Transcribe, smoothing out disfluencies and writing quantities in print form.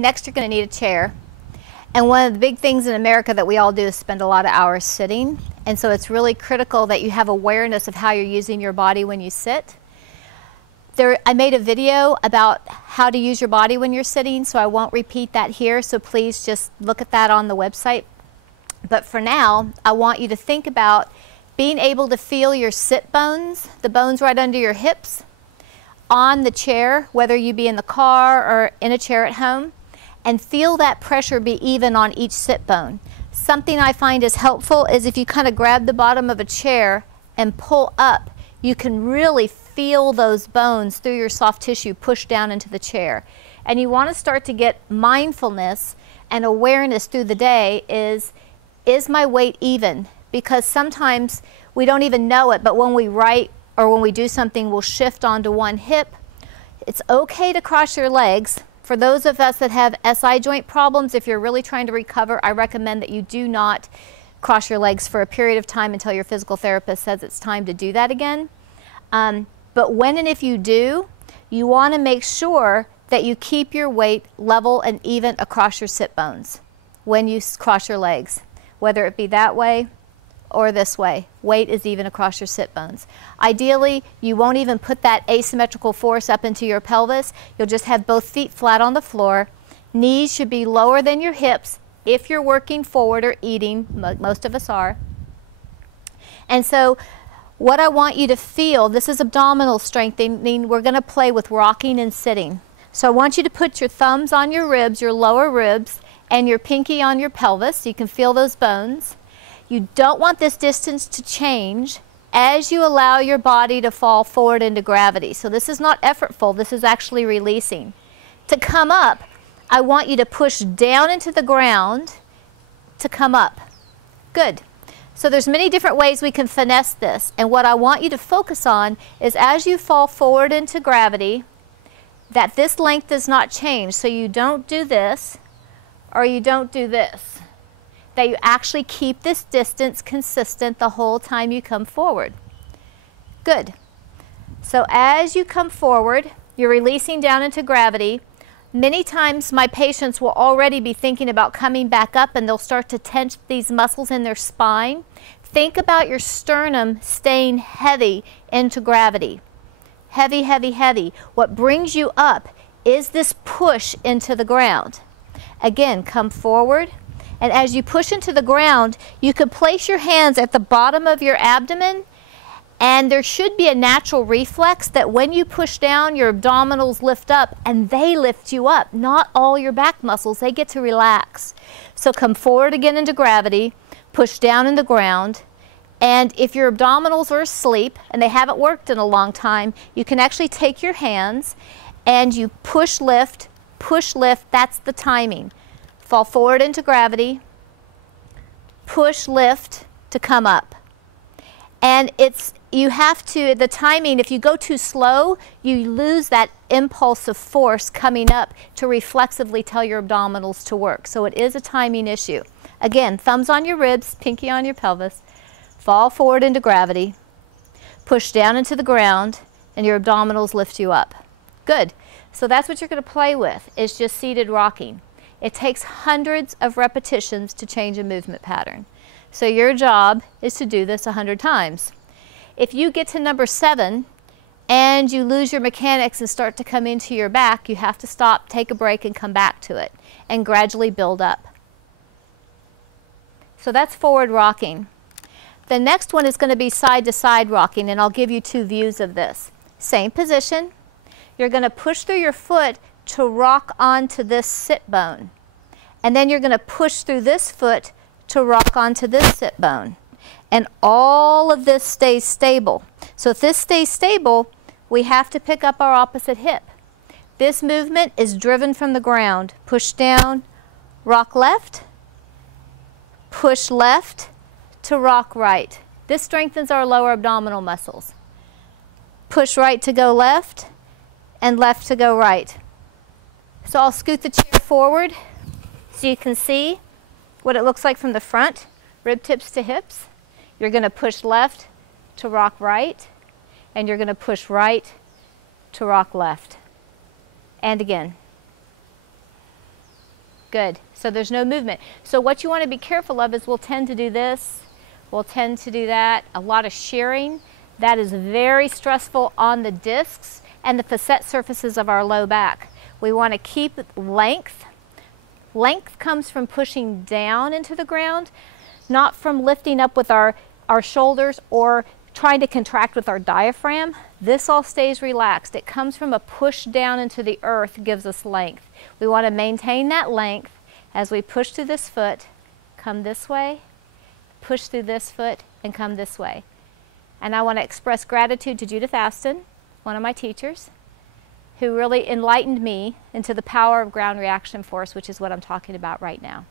Next, you're going to need a chair. And one of the big things in America that we all do is spend a lot of hours sitting. And so it's really critical that you have awareness of how you're using your body when you sit. I made a video about how to use your body when you're sitting, so I won't repeat that here, so please just look at that on the website. But for now, I want you to think about being able to feel your sit bones, the bones right under your hips, on the chair, whether you be in the car or in a chair at home, and feel that pressure be even on each sit bone. Something I find is helpful is if you kind of grab the bottom of a chair and pull up, you can really feel those bones through your soft tissue push down into the chair. And you want to start to get mindfulness and awareness through the day is my weight even? Because sometimes we don't even know it, but when we write or when we do something, we'll shift onto one hip. It's okay to cross your legs. For those of us that have SI joint problems, if you're really trying to recover, I recommend that you do not cross your legs for a period of time until your physical therapist says it's time to do that again. But when and if you do, you want to make sure that you keep your weight level and even across your sit bones when you cross your legs, whether it be that way or this way. Weight is even across your sit bones. Ideally, you won't even put that asymmetrical force up into your pelvis. You'll just have both feet flat on the floor. Knees should be lower than your hips if you're working forward or eating. Most of us are. And so what I want you to feel, this is abdominal strengthening. We're going to play with rocking and sitting. So I want you to put your thumbs on your ribs, your lower ribs, and your pinky on your pelvis so you can feel those bones. You don't want this distance to change as you allow your body to fall forward into gravity. So this is not effortful, this is actually releasing. To come up, I want you to push down into the ground to come up. Good. So there's many different ways we can finesse this, and what I want you to focus on is as you fall forward into gravity, that this length does not change. So you don't do this or you don't do this. That you actually keep this distance consistent the whole time you come forward. Good. So as you come forward, you're releasing down into gravity. Many times my patients will already be thinking about coming back up and they'll start to tense these muscles in their spine. Think about your sternum staying heavy into gravity. Heavy, heavy, heavy. What brings you up is this push into the ground. Again, come forward. And as you push into the ground, you can place your hands at the bottom of your abdomen, and there should be a natural reflex that when you push down, your abdominals lift up, and they lift you up. Not all your back muscles, they get to relax. So come forward again into gravity, push down in the ground, and if your abdominals are asleep, and they haven't worked in a long time, you can actually take your hands, and you push, lift, that's the timing. Fall forward into gravity, push, lift to come up. And you have to, the timing, if you go too slow, you lose that impulse of force coming up to reflexively tell your abdominals to work. So it is a timing issue. Again, thumbs on your ribs, pinky on your pelvis, fall forward into gravity, push down into the ground, and your abdominals lift you up. Good. So that's what you're going to play with, is just seated rocking. It takes hundreds of repetitions to change a movement pattern. So your job is to do this 100 times. If you get to number 7 and you lose your mechanics and start to come into your back, you have to stop, take a break, and come back to it, and gradually build up. So that's forward rocking. The next one is going to be side to side rocking, and I'll give you 2 views of this. Same position. You're going to push through your foot to rock onto this sit bone. And then you're going to push through this foot to rock onto this sit bone. And all of this stays stable. So if this stays stable, we have to pick up our opposite hip. This movement is driven from the ground. Push down, rock left, push left to rock right. This strengthens our lower abdominal muscles. Push right to go left, and left to go right. So I'll scoot the chair forward so you can see what it looks like from the front, rib tips to hips. You're going to push left to rock right, and you're going to push right to rock left. And again. Good. So there's no movement. So what you want to be careful of is we'll tend to do this, we'll tend to do that, a lot of shearing. That is very stressful on the discs and the facet surfaces of our low back. We want to keep length. Length comes from pushing down into the ground, not from lifting up with our shoulders or trying to contract with our diaphragm. This all stays relaxed. It comes from a push down into the earth, gives us length. We want to maintain that length as we push through this foot, come this way, push through this foot, and come this way. And I want to express gratitude to Judith Aston, one of my teachers, who really enlightened me into the power of ground reaction force, which is what I'm talking about right now.